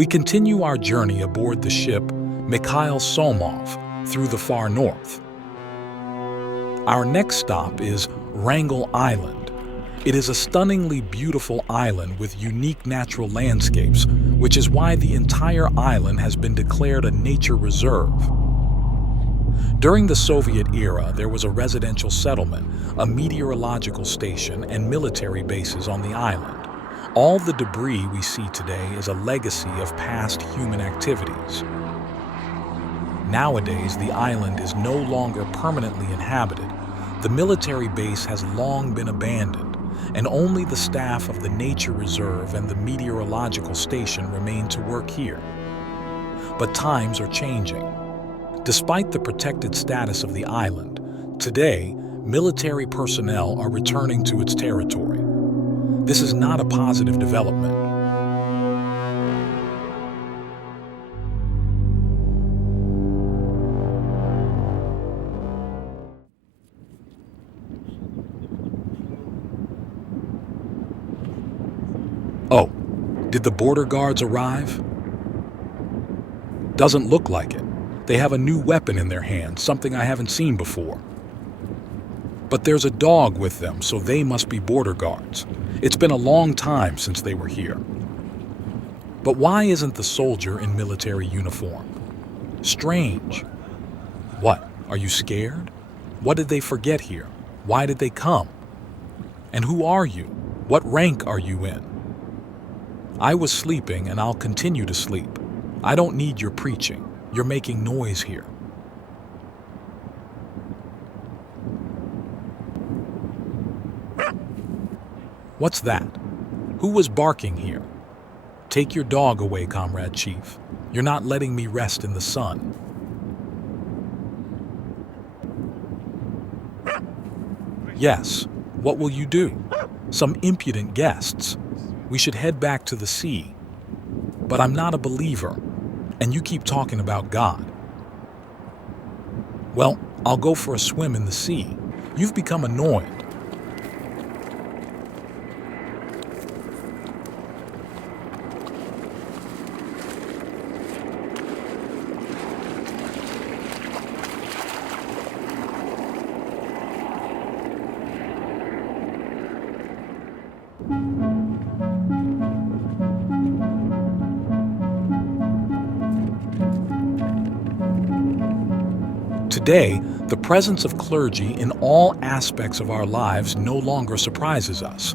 We continue our journey aboard the ship Mikhail Somov through the far north. Our next stop is Wrangel Island. It is a stunningly beautiful island with unique natural landscapes, which is why the entire island has been declared a nature reserve. During the Soviet era, there was a residential settlement, a meteorological station, and military bases on the island. All the debris we see today is a legacy of past human activities. Nowadays, the island is no longer permanently inhabited. The military base has long been abandoned, and only the staff of the nature reserve and the meteorological station remain to work here. But times are changing. Despite the protected status of the island, today, military personnel are returning to its territory. This is not a positive development. Oh, did the border guards arrive? Doesn't look like it. They have a new weapon in their hand, something I haven't seen before. But there's a dog with them, so they must be border guards. It's been a long time since they were here. But why isn't the soldier in military uniform? Strange. What, are you scared? What did they forget here? Why did they come? And who are you? What rank are you in? I was sleeping and I'll continue to sleep. I don't need your preaching. You're making noise here. What's that? Who was barking here? Take your dog away, Comrade Chief. You're not letting me rest in the sun. Yes, what will you do? Some impudent guests. We should head back to the sea. But I'm not a believer, and you keep talking about God. Well, I'll go for a swim in the sea. You've become annoyed. Today, the presence of clergy in all aspects of our lives no longer surprises us.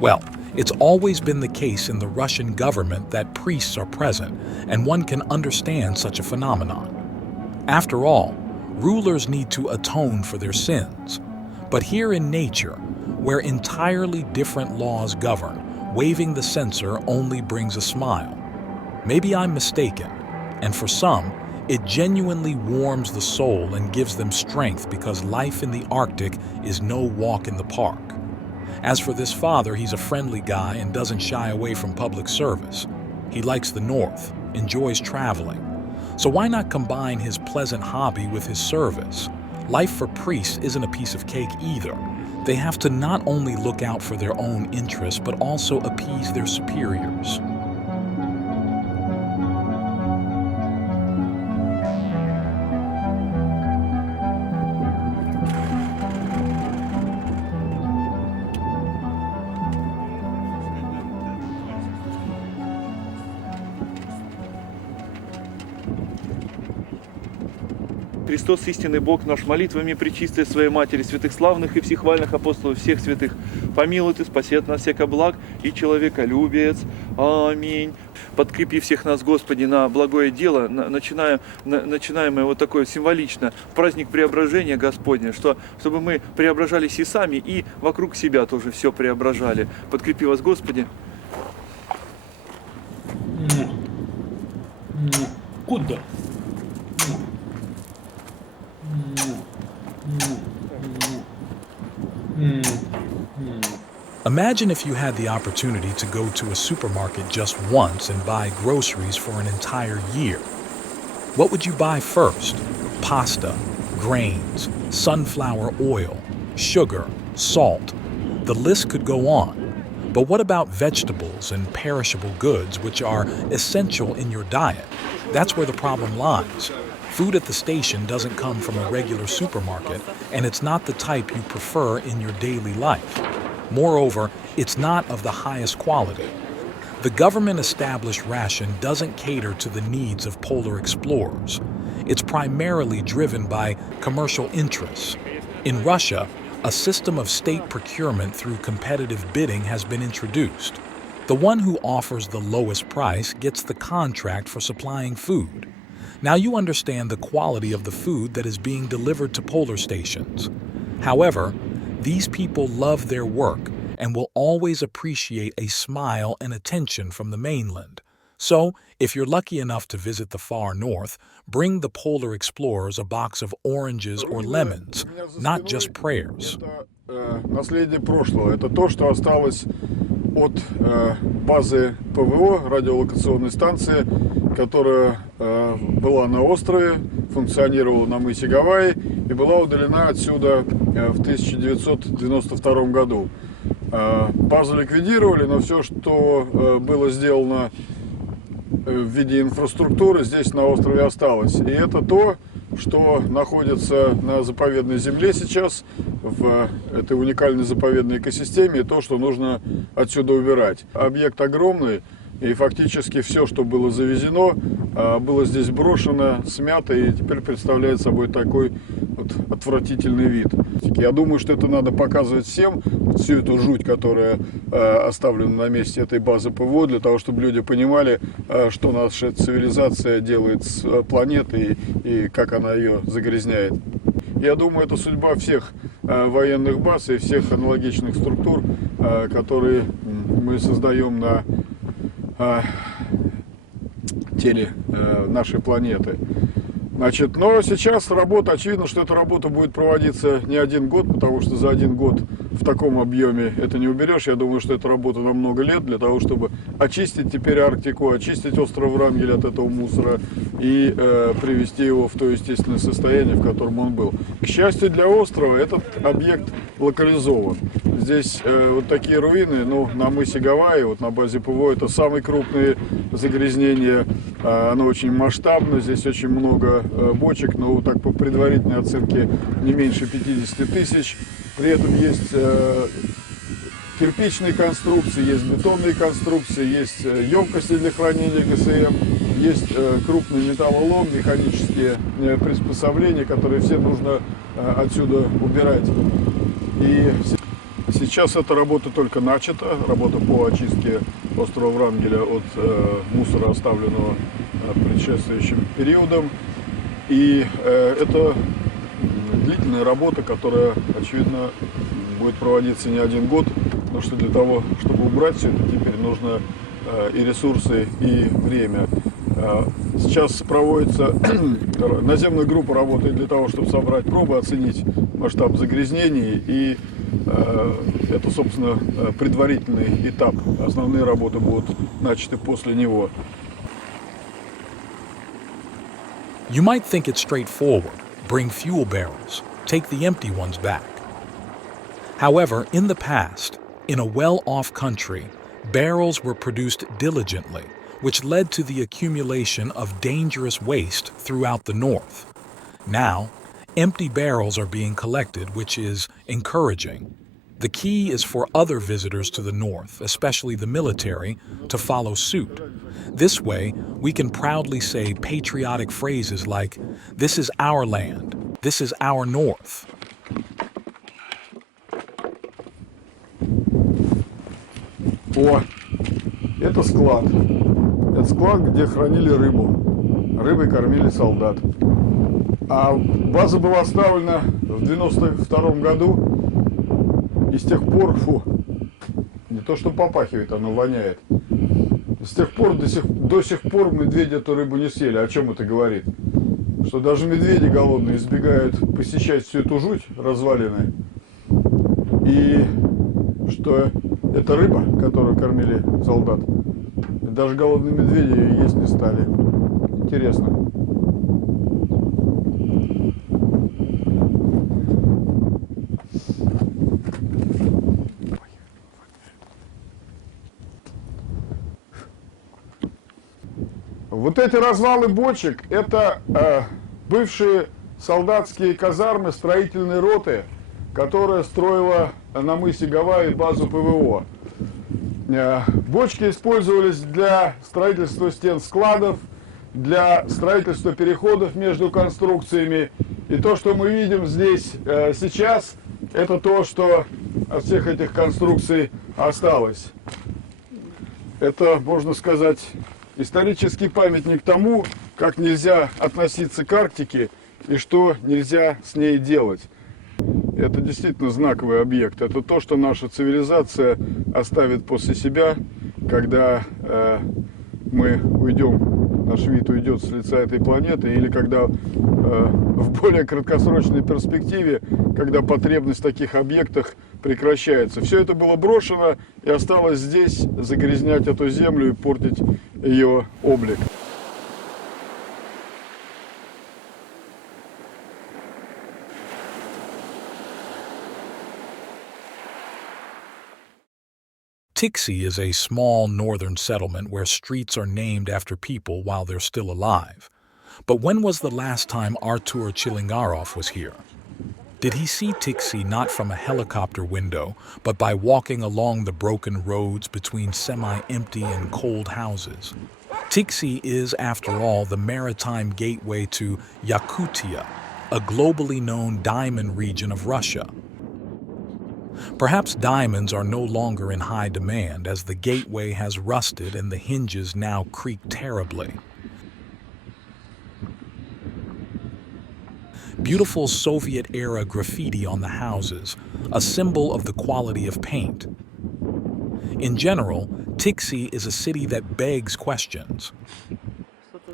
Well, it's always been the case in the Russian government that priests are present, and one can understand such a phenomenon. After all, rulers need to atone for their sins. But here in nature, where entirely different laws govern, waving the censer only brings a smile. Maybe I'm mistaken, and for some, it genuinely warms the soul and gives them strength because life in the Arctic is no walk in the park. As for this father, he's a friendly guy and doesn't shy away from public service. He likes the North, enjoys traveling. So why not combine his pleasant hobby with his service? Life for priests isn't a piece of cake either. They have to not only look out for their own interests, but also appease their superiors. Христос, истинный Бог наш, молитвами пречистой Своей Матери, святых славных и всехвальных апостолов, всех святых, помилуй Ты, спаси от нас всяко благ и человеколюбец. Аминь. Подкрепи всех нас, Господи, на благое дело, начинаем мы вот такое символично, в праздник преображения Господня, чтобы мы преображались и сами, и вокруг себя тоже все преображали. Подкрепи вас, Господи. Куда? Imagine if you had the opportunity to go to a supermarket just once and buy groceries for an entire year. What would you buy first? Pasta, grains, sunflower oil, sugar, salt. The list could go on. But what about vegetables and perishable goods, which are essential in your diet? That's where the problem lies. Food at the station doesn't come from a regular supermarket, and it's not the type you prefer in your daily life. Moreover, it's not of the highest quality. The government-established ration doesn't cater to the needs of polar explorers. It's primarily driven by commercial interests. In Russia, a system of state procurement through competitive bidding has been introduced. The one who offers the lowest price gets the contract for supplying food. Now you understand the quality of the food that is being delivered to polar stations. However, these people love their work and will always appreciate a smile and attention from the mainland. So, if you're lucky enough to visit the far north, bring the polar explorers a box of oranges or lemons, not just prayers. Наследие прошлого. Это то, что осталось от базы ПВО, радиолокационной станции, которая была на острове, функционировала на мысе Гавайи и была удалена отсюда в 1992 году. Базу ликвидировали, но все, что было сделано в виде инфраструктуры, здесь на острове осталось. И это то, что находится на заповедной земле сейчас, в этой уникальной заповедной экосистеме, и то, что нужно отсюда убирать. Объект огромный, и фактически все, что было завезено, было здесь брошено, смято, и теперь представляет собой такой вот отвратительный вид. Я думаю, что это надо показывать всем, вот всю эту жуть, которая оставлена на месте этой базы ПВО, для того, чтобы люди понимали, что наша цивилизация делает с планетой и как она ее загрязняет. Я думаю, это судьба всех военных баз и всех аналогичных структур, которые мы создаем на теле нашей планеты. Значит, но сейчас работа, очевидно, что эта работа будет проводиться не один год, потому что за один год в таком объеме это не уберешь. Я думаю, что это работа на много лет для того, чтобы очистить теперь Арктику, очистить остров Врангель от этого мусора и привести его в то естественное состояние, в котором он был. К счастью для острова, этот объект локализован. Здесь вот такие руины, ну, на мысе Гавайи, вот на базе ПВО, это самые крупные загрязнения. Оно очень масштабно, здесь очень много бочек, но так по предварительной оценке не меньше 50 тысяч. При этом есть кирпичные конструкции, есть бетонные конструкции, есть емкости для хранения ГСМ, есть крупный металлолом, механические приспособления, которые все нужно отсюда убирать. И сейчас эта работа только начата, работа по очистке острова Врангеля от мусора, оставленного предшествующим периодом. И это длительная работа, которая, очевидно, будет проводиться не один год, потому что для того, чтобы убрать все это, теперь нужно и ресурсы, и время. Сейчас проводится, наземная группа работает для того, чтобы собрать пробы, оценить масштаб загрязнений, и это, собственно, предварительный этап. Основные работы будут начаты после него. You might think it's straightforward. Bring fuel barrels, take the empty ones back. However, in the past, in a well-off country, barrels were produced diligently, which led to the accumulation of dangerous waste throughout the north. Now, empty barrels are being collected, which is encouraging. The key is for other visitors to the north, especially the military, to follow suit. This way, we can proudly say patriotic phrases like, "This is our land, this is our north." О, это склад. Это склад, где хранили рыбу. Рыбой кормили солдат. А база была оставлена в 92 году. И с тех пор, не то что попахивает, оно воняет. С тех пор, до сих пор медведи эту рыбу не съели. О чем это говорит? Что даже медведи голодные избегают посещать всю эту жуть, развалины. И что это рыба, которую кормили солдат. И даже голодные медведи ее есть не стали. Интересно. Вот эти развалы бочек – это бывшие солдатские казармы строительной роты, которая строила на мысе Гавайи базу ПВО. Бочки использовались для строительства стен складов, для строительства переходов между конструкциями. И то, что мы видим здесь сейчас, это то, что от всех этих конструкций осталось. Это, можно сказать, исторический памятник тому, как нельзя относиться к Арктике и что нельзя с ней делать. Это действительно знаковый объект. Это то, что наша цивилизация оставит после себя, когда мы уйдем, наш вид уйдет с лица этой планеты, или когда в более краткосрочной перспективе, когда потребность в таких объектах прекращается. Все это было брошено и осталось здесь загрязнять эту землю и портить ее облик. Tixi is a small northern settlement where streets are named after people while they're still alive. But when was the last time Artur Chilingarov was here? Did he see Tixi not from a helicopter window, but by walking along the broken roads between semi-empty and cold houses? Tixi is, after all, the maritime gateway to Yakutia, a globally known diamond region of Russia. Perhaps diamonds are no longer in high demand as the gateway has rusted and the hinges now creak terribly. Beautiful Soviet-era graffiti on the houses, a symbol of the quality of paint. In general, Tixi is a city that begs questions.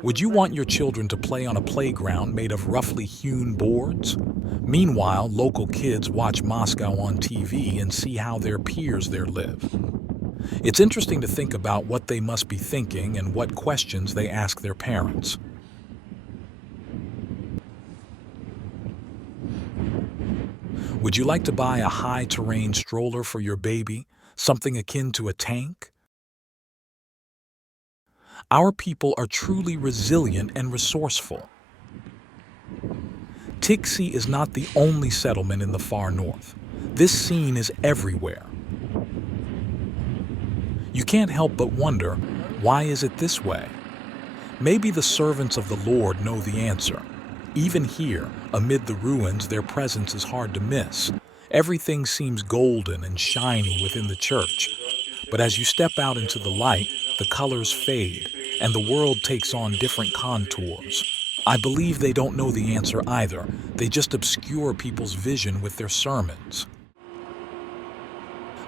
Would you want your children to play on a playground made of roughly hewn boards? Meanwhile, local kids watch Moscow on TV and see how their peers there live. It's interesting to think about what they must be thinking and what questions they ask their parents. Would you like to buy a high-terrain stroller for your baby, something akin to a tank? Our people are truly resilient and resourceful. Tixi is not the only settlement in the far north. This scene is everywhere. You can't help but wonder, why is it this way? Maybe the servants of the Lord know the answer. Even here, amid the ruins, their presence is hard to miss. Everything seems golden and shiny within the church. But as you step out into the light, the colors fade, and the world takes on different contours. I believe they don't know the answer either. They just obscure people's vision with their sermons.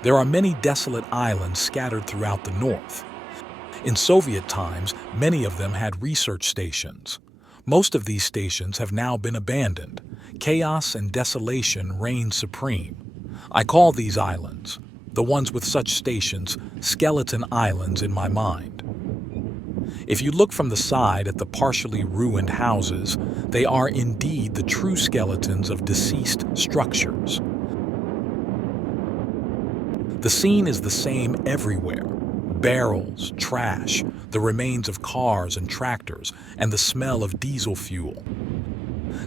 There are many desolate islands scattered throughout the north. In Soviet times, many of them had research stations. Most of these stations have now been abandoned. Chaos and desolation reign supreme. I call these islands, the ones with such stations, skeleton islands in my mind. If you look from the side at the partially ruined houses, they are indeed the true skeletons of deceased structures. The scene is the same everywhere. Barrels, trash, the remains of cars and tractors, and the smell of diesel fuel.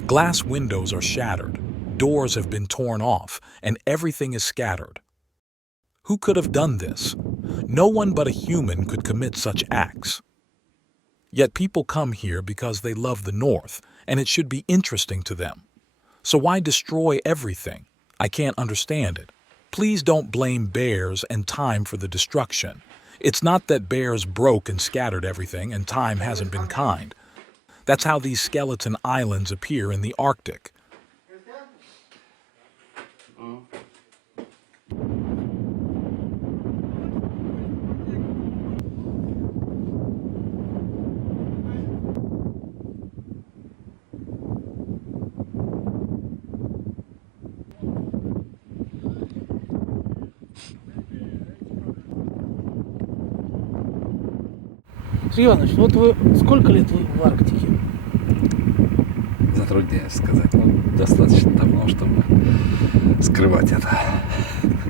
Glass windows are shattered, doors have been torn off, and everything is scattered. Who could have done this? No one but a human could commit such acts. Yet people come here because they love the North, and it should be interesting to them. So why destroy everything? I can't understand it. Please don't blame bears and time for the destruction. It's not that bears broke and scattered everything and time hasn't been kind. That's how these skeleton islands appear in the Arctic. Сергей Иванович, вот вы сколько лет вы в Арктике? Затрудняюсь сказать. Ну, достаточно давно, чтобы скрывать это.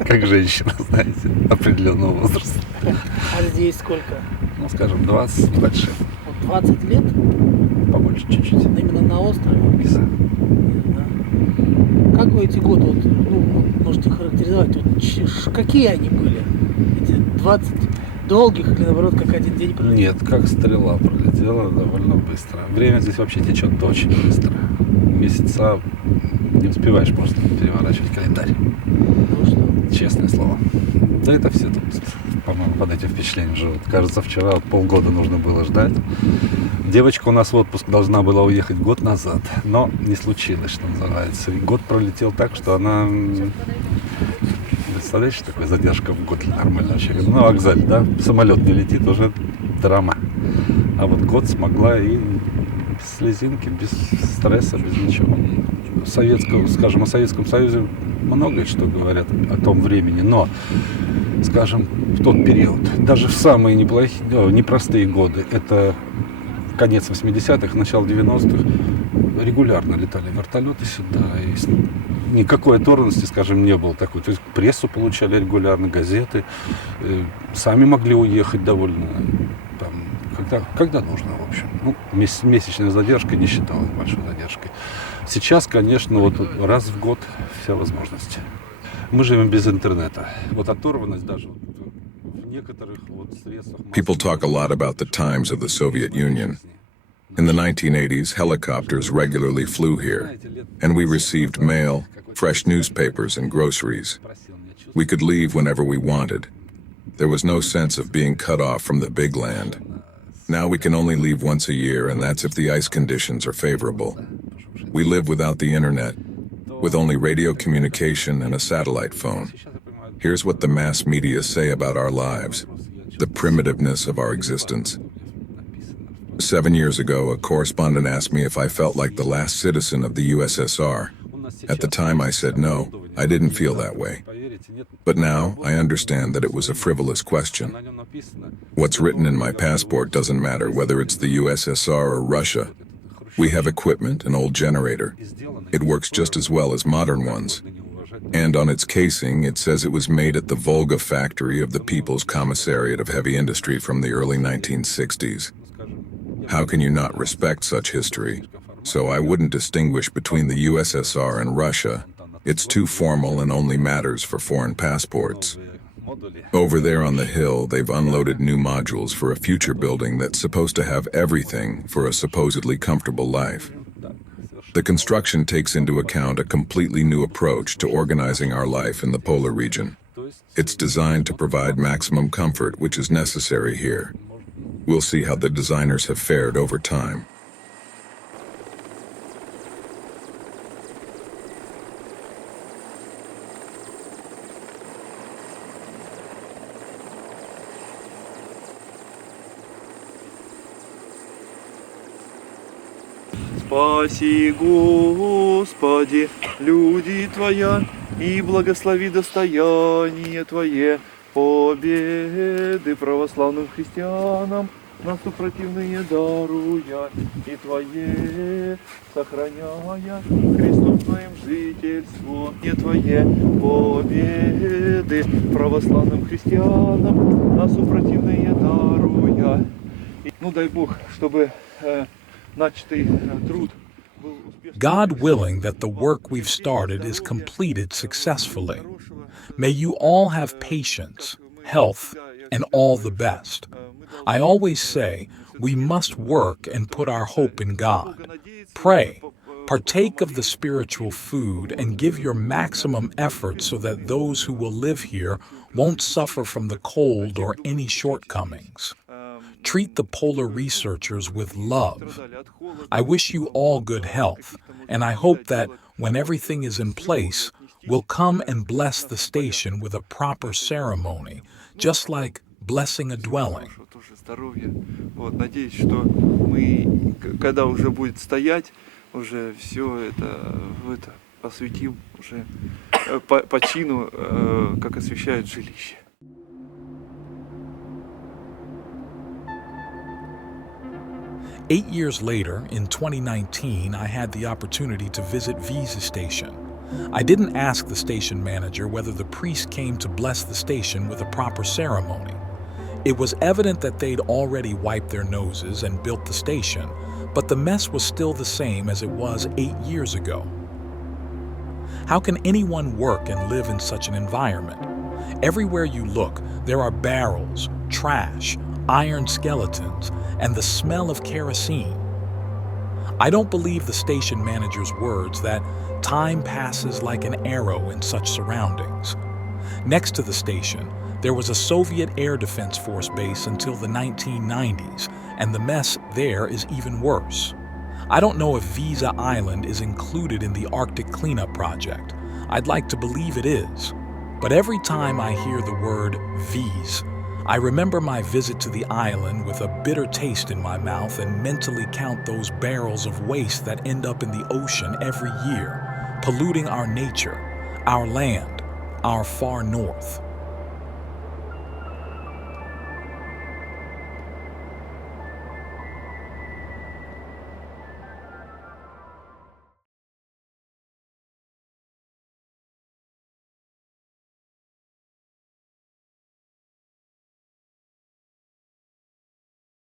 Как женщина, знаете, определенного возраста. А здесь сколько? Ну, скажем, 20 больших. Вот 20 лет Побольше чуть-чуть. именно на острове? Да. Да. Как вы эти годы, вот, ну, вот можете характеризовать, вот, какие они были? Эти 20 долгих или наоборот, как один день пролетел? Нет, как стрела пролетела довольно быстро. Время здесь вообще течет очень быстро. Месяца не успеваешь просто переворачивать календарь. Ну что? Честное слово. Да это все тут, по-моему, под этим впечатлением живут. Кажется, вчера вот полгода нужно было ждать. Девочка у нас в отпуск должна была уехать год назад, но не случилось, что называется. И год пролетел так, что она... Представляешь, такая задержка в год для нормального человека? Ну, на вокзале, да? Самолет не летит, уже драма. А вот год смогла и без слезинки, без стресса, без ничего. Скажем, о Советском Союзе многое что говорят о том времени, но, скажем, в тот период, даже в самые непростые годы, это конец 80-х, начало 90-х, регулярно летали вертолеты сюда, и никакой оторванности, скажем, не было такой. То есть прессу получали регулярно, газеты, сами могли уехать довольно, там, когда нужно, в общем. Ну, месячная задержка не считалась большой задержкой. Сейчас, конечно, вот раз в год вся возможность. Мы живем без интернета. Вот оторванность даже в некоторых вот средствах... People talk a lot about the times of the Soviet Union. In the 1980s, helicopters regularly flew here, and we received mail, fresh newspapers, and groceries. We could leave whenever we wanted. There was no sense of being cut off from the big land. Now we can only leave once a year, and that's if the ice conditions are favorable. We live without the internet, with only radio communication and a satellite phone. Here's what the mass media say about our lives, the primitiveness of our existence. 7 years ago, a correspondent asked me if I felt like the last citizen of the USSR. At the time, I said no, I didn't feel that way. But now, I understand that it was a frivolous question. What's written in my passport doesn't matter whether it's the USSR or Russia. We have equipment, an old generator. It works just as well as modern ones. And on its casing, it says it was made at the Volga factory of the People's Commissariat of Heavy Industry from the early 1960s. How can you not respect such history? So I wouldn't distinguish between the USSR and Russia. It's too formal and only matters for foreign passports. Over there on the hill, they've unloaded new modules for a future building that's supposed to have everything for a supposedly comfortable life. The construction takes into account a completely new approach to organizing our life in the polar region. It's designed to provide maximum comfort, which is necessary here. We'll see how the designers have fared over time. Спаси, Господи, люди Твоя, и благослови достояние Твое, победы православным христианам, нас супротивные даруя, и Твое сохраняя Христом Твоим жительство, и Твое победы православным христианам, нас супротивные даруя. Ну дай Бог, чтобы начатый труд был успешным. God willing that the work we've started is completed successfully. May you all have patience, health, and all the best. I always say we must work and put our hope in God. Pray, partake of the spiritual food, and give your maximum effort so that those who will live here won't suffer from the cold or any shortcomings. Treat the polar researchers with love. I wish you all good health, and I hope that when everything is in place, we'll come and bless the station with a proper ceremony, just like blessing a dwelling. Вот, надеюсь, что мы, когда уже будет стоять, уже все это посвятим уже по чину, как освящают жилище. Eight years later, in 2019, I had the opportunity to visit Visa Station. I didn't ask the station manager whether the priest came to bless the station with a proper ceremony. It was evident that they'd already wiped their noses and built the station, but the mess was still the same as it was 8 years ago. How can anyone work and live in such an environment? Everywhere you look, there are barrels, trash, iron skeletons, and the smell of kerosene. I don't believe the station manager's words that time passes like an arrow in such surroundings. Next to the station, there was a Soviet Air Defense Force base until the 1990s, and the mess there is even worse. I don't know if Visa Island is included in the Arctic cleanup project. I'd like to believe it is. But every time I hear the word V's, I remember my visit to the island with a bitter taste in my mouth and mentally count those barrels of waste that end up in the ocean every year, polluting our nature, our land, our far north.